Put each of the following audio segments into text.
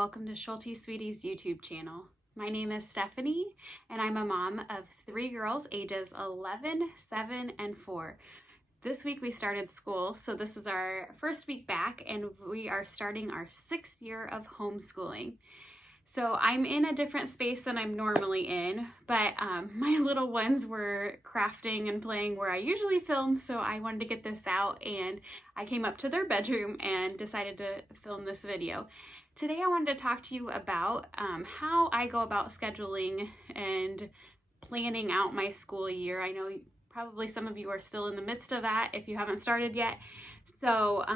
welcome to Schulte Sweeties YouTube channel. My name is Stephanie and I'm a mom of 3 girls ages 11, 7, and 4. This week we started school, so this is our first week back and we are starting our 6th year of homeschooling. So I'm in a different space than I'm normally in, but my little ones were crafting and playing where I usually film, so I wanted to get this out and I came up to their bedroom and decided to film this video. Today I wanted to talk to you about how I go about scheduling and planning out my school year. I know probably some of you are still in the midst of that if you haven't started yet. So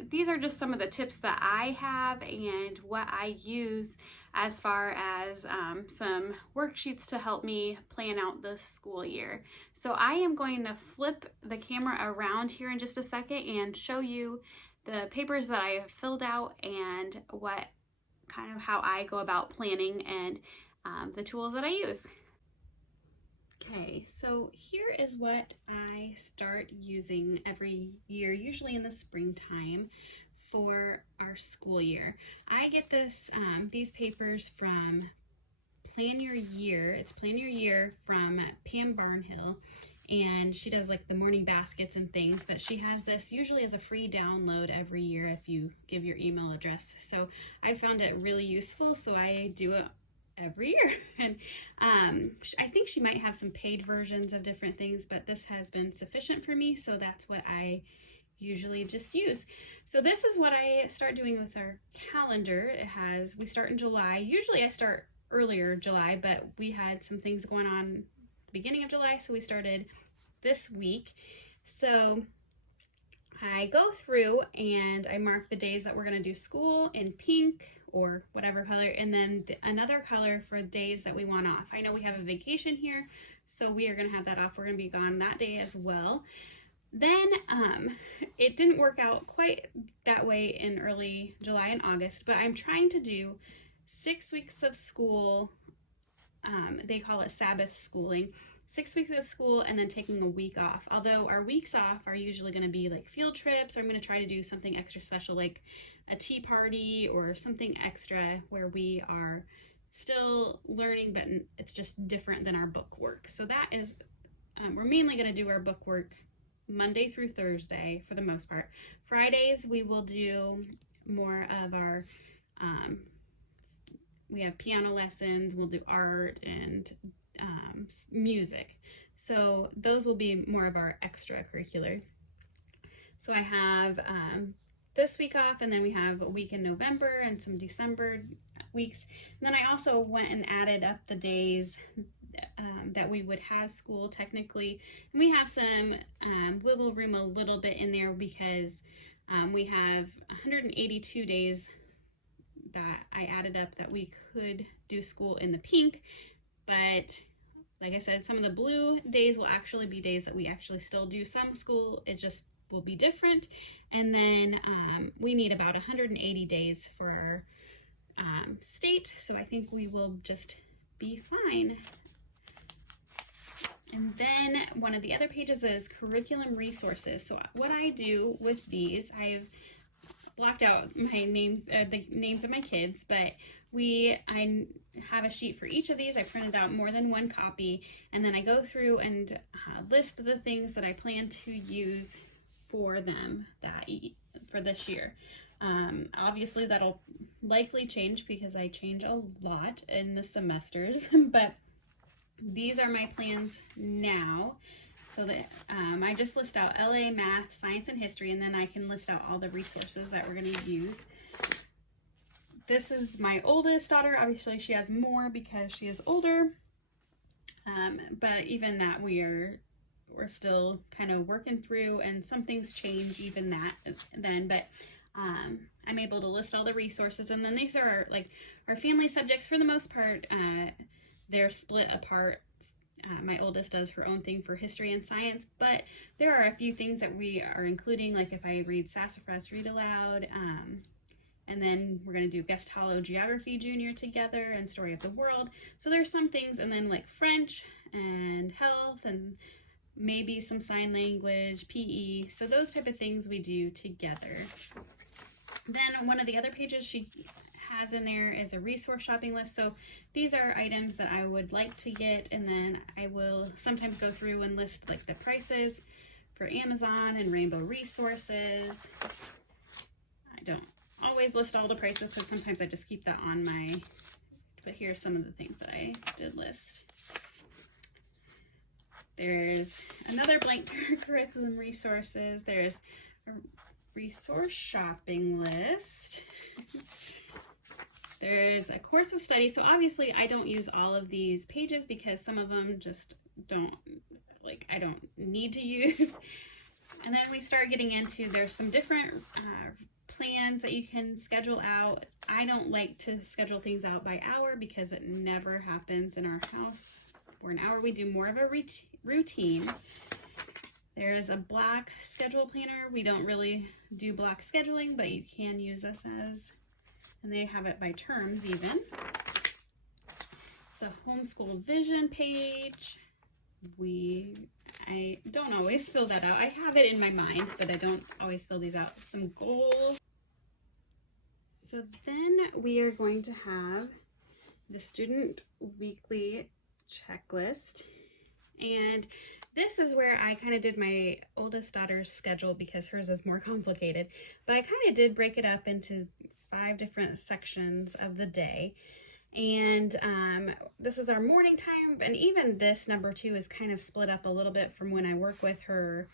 these are just some of the tips that I have and what I use as far as some worksheets to help me plan out the school year. So I am going to flip the camera around here in just a second and show you the papers that I have filled out and what kind of how I go about planning and the tools that I use. Okay, so here is what I start using every year, usually in the springtime, for our school year. I get these papers from Plan Your Year. It's Plan Your Year from Pam Barnhill, and she does like the morning baskets and things, but she has this usually as a free download every year if you give your email address. So I found it really useful, so I do it every year. And I think she might have some paid versions of different things, but this has been sufficient for me, so that's what I usually just use. So this is what I start doing with our calendar. We start in July. Usually I start earlier July, but we had some things going on beginning of July, so we started this week. So I go through and I mark the days that we're going to do school in pink or whatever color, and then another color for days that we want off. I know we have a vacation here, so we are going to have that off. We're going to be gone that day as well. Then it didn't work out quite that way in early July and August, but I'm trying to do 6 weeks of school. They call it Sabbath schooling. 6 weeks of school and then taking a week off. Although our weeks off are usually going to be like field trips, or I'm going to try to do something extra special like a tea party or something extra where we are still learning, but it's just different than our book work. So that is, we're mainly going to do our book work Monday through Thursday for the most part. Fridays we will do more of our, we have piano lessons, we'll do art and music. So those will be more of our extracurricular. So I have this week off, and then we have a week in November and some December weeks. And then I also went and added up the days that we would have school technically. And we have some wiggle room a little bit in there because we have 182 days that I added up that we could do school in the pink. But like I said, some of the blue days will actually be days that we actually still do some school. It just will be different. And then we need about 180 days for our state. So I think we will just be fine. And then one of the other pages is curriculum resources. So what I do with these, I've blocked out my names, the names of my kids, but I have a sheet for each of these. I printed out more than one copy, and then I go through and list the things that I plan to use for them for this year. Obviously that'll likely change because I change a lot in the semesters, but these are my plans now. So that I just list out LA, math, science, and history, and then I can list out all the resources that we're going to use. This is my oldest daughter. Obviously she has more because she is older, but even that we're still kind of working through, and some things change even then, but I'm able to list all the resources. And then these are like our family subjects for the most part. They're split apart. My oldest does her own thing for history and science, but there are a few things that we are including, like if I read Sassafras Read Aloud, and then we're going to do Guest Hollow Geography Junior together and Story of the World. So there's some things, and then like French and health and maybe some sign language, PE. So those type of things we do together. Then on one of the other pages, she has in there is a resource shopping list. So these are items that I would like to get, and then I will sometimes go through and list like the prices for Amazon and Rainbow Resources. I don't always list all the prices because sometimes I just keep that on my, but here's some of the things that I did list. There's another blank curriculum resources. There's a resource shopping list. There's a course of study. So obviously I don't use all of these pages because some of them just don't, like, I don't need to use. And then we start getting into, there's some different plans that you can schedule out. I don't like to schedule things out by hour because it never happens in our house. For an hour, we do more of a routine. There is a block schedule planner. We don't really do block scheduling, but you can use this as, and they have it by terms even. It's a homeschool vision page. I don't always fill that out. I have it in my mind, but I don't always fill these out. Some goals. So then we are going to have the student weekly checklist, and this is where I kind of did my oldest daughter's schedule because hers is more complicated, but I kind of did break it up into 5 different sections of the day. And this is our morning time, and even this number 2 is kind of split up a little bit from when I work with her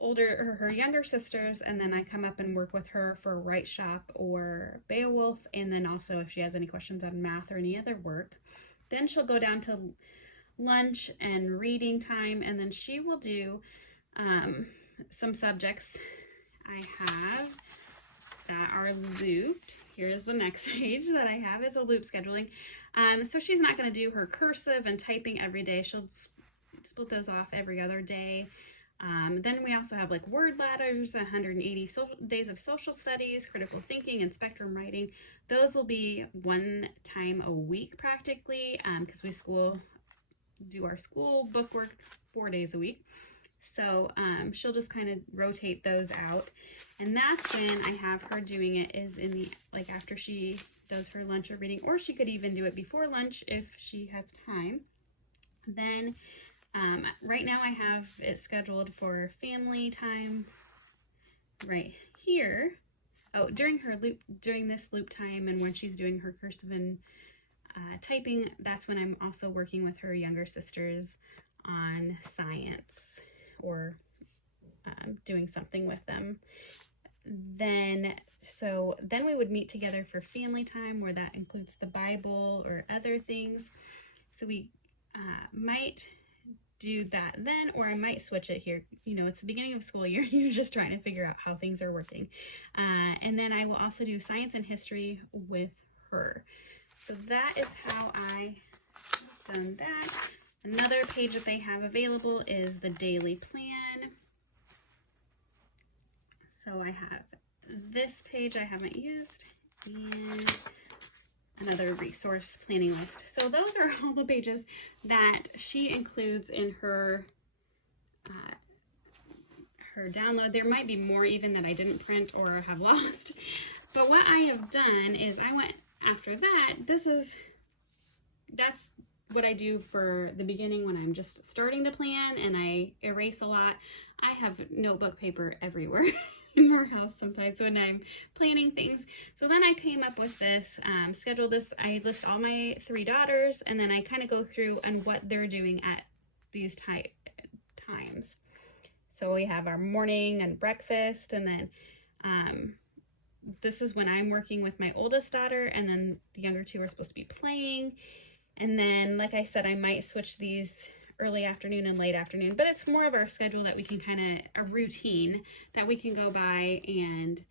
younger sisters, and then I come up and work with her for Write Shop or Beowulf, and then also if she has any questions on math or any other work. Then she'll go down to lunch and reading time, and then she will do some subjects I have that are looped. Here's the next page that I have. It's a loop scheduling. So she's not going to do her cursive and typing every day. She'll split those off every other day. Then we also have like word ladders, 180 days of social studies, critical thinking, and spectrum writing. Those will be 1 time a week practically, because we do our school book work 4 days a week. So she'll just kind of rotate those out. And that's when I have her doing it, is in the, like, after she does her lunch or reading, or she could even do it before lunch if she has time. Then right now I have it scheduled for family time right here. Oh, during this loop time, and when she's doing her cursive and typing, that's when I'm also working with her younger sisters on science or doing something with them. Then we would meet together for family time, where that includes the Bible or other things. So we might do that then, or I might switch it here. You know, it's the beginning of school year. You're just trying to figure out how things are working. And then I will also do science and history with her. So that is how I have done that. Another page that they have available is the daily plan. So I have this page I haven't used, and another resource planning list. So those are all the pages that she includes in her download. There might be more even that I didn't print or have lost. But what I have done is I went after that. That's what I do for the beginning when I'm just starting to plan and I erase a lot. I have notebook paper everywhere in our house sometimes when I'm planning things. So then I came up with this, schedule this. I list all my 3 daughters, and then I kind of go through and what they're doing at these times. So we have our morning and breakfast, and then this is when I'm working with my oldest daughter, and then the younger 2 are supposed to be playing. And then, like I said, I might switch these early afternoon and late afternoon, but it's more of our schedule that we can a routine that we can go by and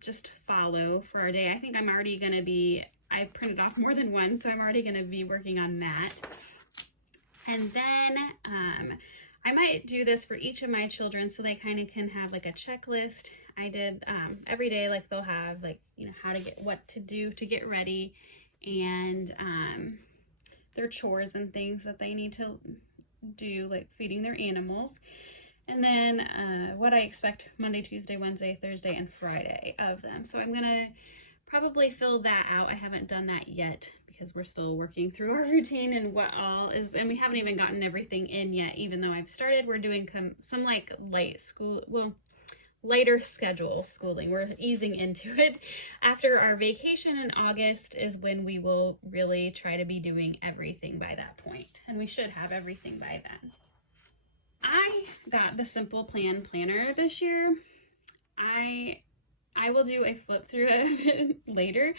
just follow for our day. I think I'm already going to be, I printed off more than one, so I'm already going to be working on that. And then I might do this for each of my children so they kind of can have like a checklist. I did every day, like they'll have like, how to get, what to do to get ready, and their chores and things that they need to do, like feeding their animals. And then what I expect Monday, Tuesday, Wednesday, Thursday, and Friday of them. So I'm going to probably fill that out. I haven't done that yet because we're still working through our routine and what all is, and we haven't even gotten everything in yet, even though I've started. We're doing some like light school, well, lighter schedule schooling. We're easing into it. After our vacation in August is when we will really try to be doing everything by that point, and we should have everything by then. I got the Simple Plan planner this year. I will do a flip through of it later,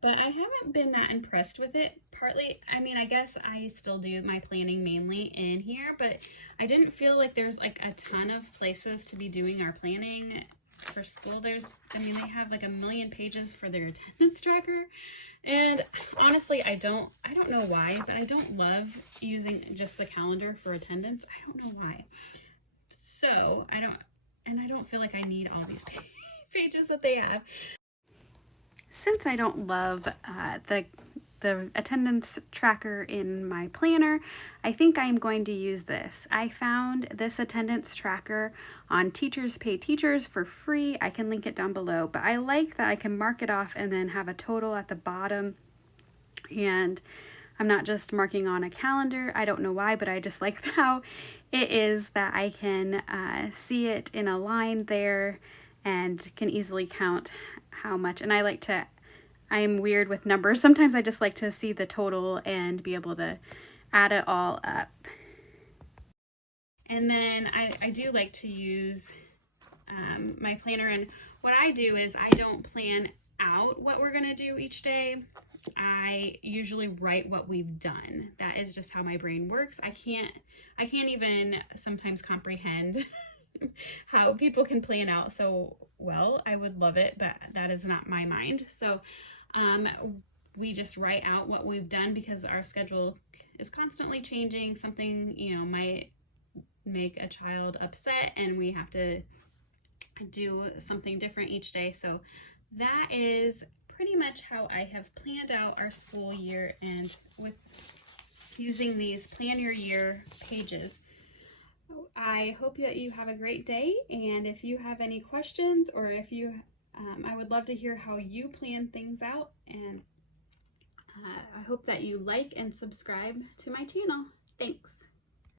but I haven't been that impressed with it. Partly, I mean, I guess I still do my planning mainly in here, but I didn't feel like there's like a ton of places to be doing our planning for school. They have like a million pages for their attendance tracker. And honestly, I don't know why, but I don't love using just the calendar for attendance. I don't know why. So I don't feel like I need all these pages that they have. Since I don't love the attendance tracker in my planner, I think I'm going to use this. I found this attendance tracker on Teachers Pay Teachers for free. I can link it down below, but I like that I can mark it off and then have a total at the bottom, and I'm not just marking on a calendar. I don't know why, but I just like how it is that I can see it in a line there and can easily count how much. And I'm weird with numbers. Sometimes I just like to see the total and be able to add it all up. And then I do like to use my planner, and what I do is I don't plan out what we're gonna do each day. I usually write what we've done. That is just how my brain works. I can't even sometimes comprehend how people can plan out so well. I would love it, but that is not my mind. So we just write out what we've done because our schedule is constantly changing. Something, might make a child upset and we have to do something different each day. So that is pretty much how I have planned out our school year, and with using these plan your year pages. I hope that you have a great day, and if you have any questions, or if you I would love to hear how you plan things out, and I hope that you like and subscribe to my channel. Thanks.